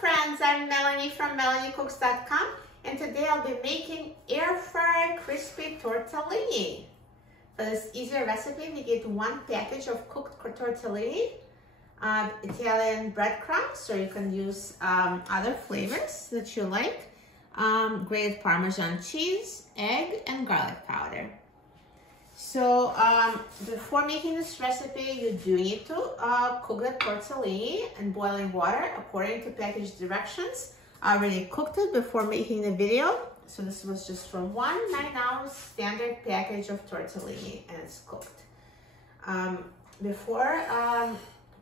friends, I'm Melanie from MelanieCooks.com, and today I'll be making air fry crispy tortellini. For this easier recipe, we get 1 package of cooked tortellini, Italian breadcrumbs, or you can use other flavors that you like, grated Parmesan cheese, egg, and garlic powder. So before making this recipe, you do need to cook the tortellini in boiling water according to package directions. I already cooked it before making the video. So this was just from 1 9-ounce standard package of tortellini, and it's cooked. Before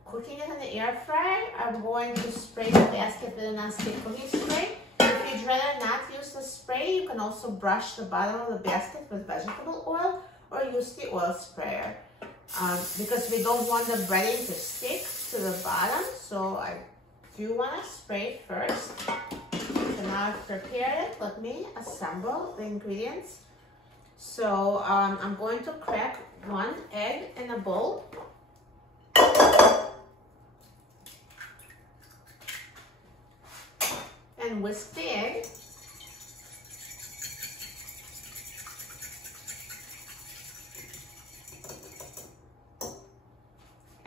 cooking it in the air fryer, I'm going to spray the basket with a non-stick cooking spray. If you'd rather not use the spray, you can also brush the bottom of the basket with vegetable oil or use the oil sprayer. Because we don't want the breading to stick to the bottom, so I do want to spray first. So now I've prepared it, let me assemble the ingredients. So I'm going to crack 1 egg in a bowl. And whisk the egg.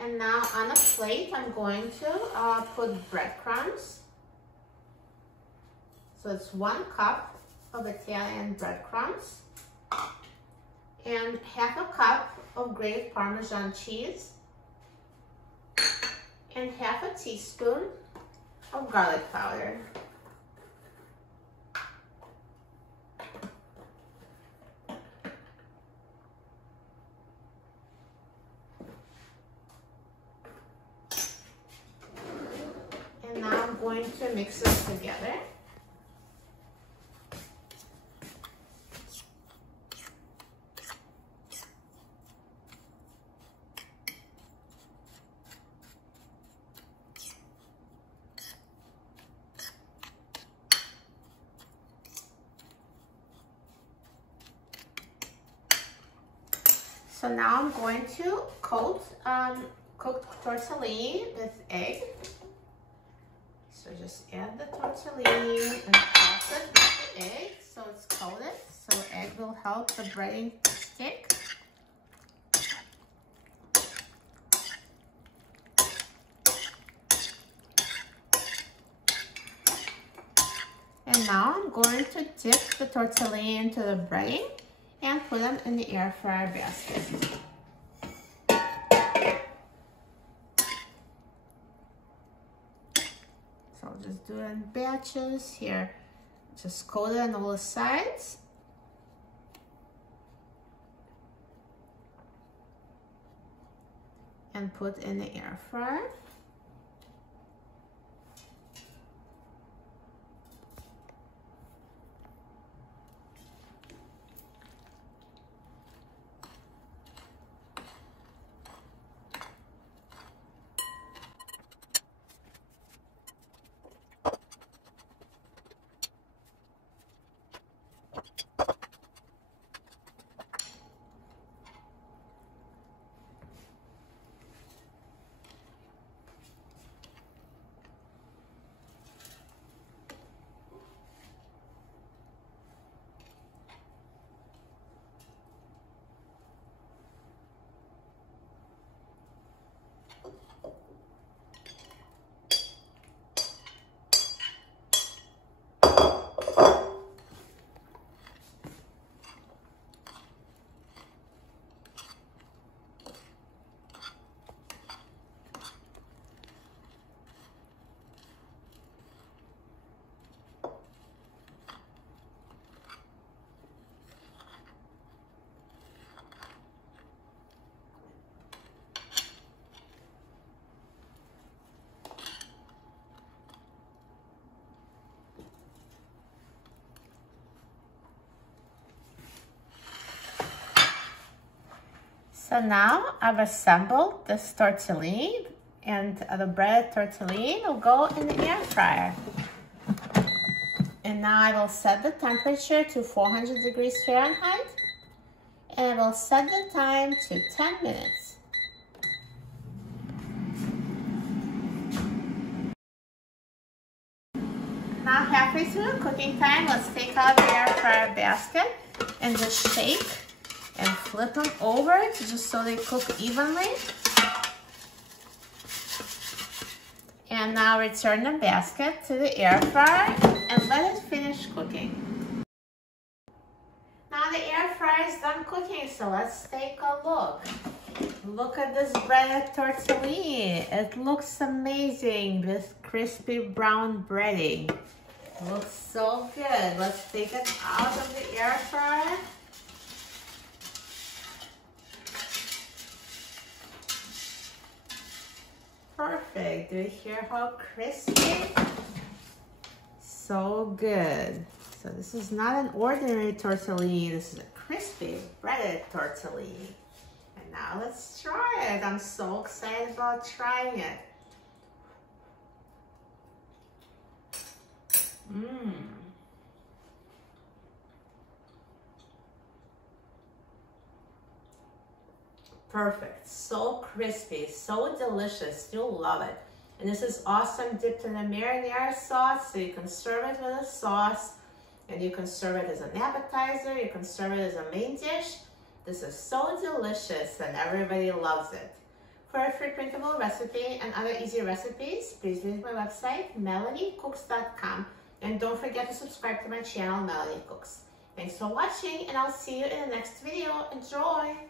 And now on a plate, I'm going to put breadcrumbs. So it's 1 cup of Italian breadcrumbs and half a cup of grated Parmesan cheese and half a teaspoon of garlic powder. And now I'm going to mix this together. So now I'm going to coat cooked tortellini with egg. So just add the tortellini and toss it with the egg so it's coated. So egg will help the breading to stick. And now I'm going to dip the tortellini into the breading and put them in the air fryer basket. So I'll just do it in batches here. Just coat it on all the sides. And put in the air fryer. So now I've assembled this tortellini, and the breaded tortellini will go in the air fryer. And now I will set the temperature to 400 degrees Fahrenheit, and I will set the time to 10 minutes. halfway through cooking time, let's take out the air fryer basket and just shake and flip them over to just so they cook evenly. And now return the basket to the air fryer and let it finish cooking. Now the air fryer is done cooking, so let's take a look. Look at this breaded tortellini. It looks amazing with crispy brown breading. Looks so good. Let's take it out of the air fryer. Perfect. Do you hear how crispy? So good. So this is not an ordinary tortellini. This is a crispy breaded tortellini. And now let's try it. I'm so excited about trying it. Perfect. So crispy, so delicious. You'll love it. And this is awesome dipped in a marinara sauce, so you can serve it with a sauce, and you can serve it as an appetizer, you can serve it as a main dish. This is so delicious and everybody loves it. For a free printable recipe and other easy recipes, please visit my website, melaniecooks.com. And don't forget to subscribe to my channel, Melanie Cooks. Thanks for watching, and I'll see you in the next video. Enjoy!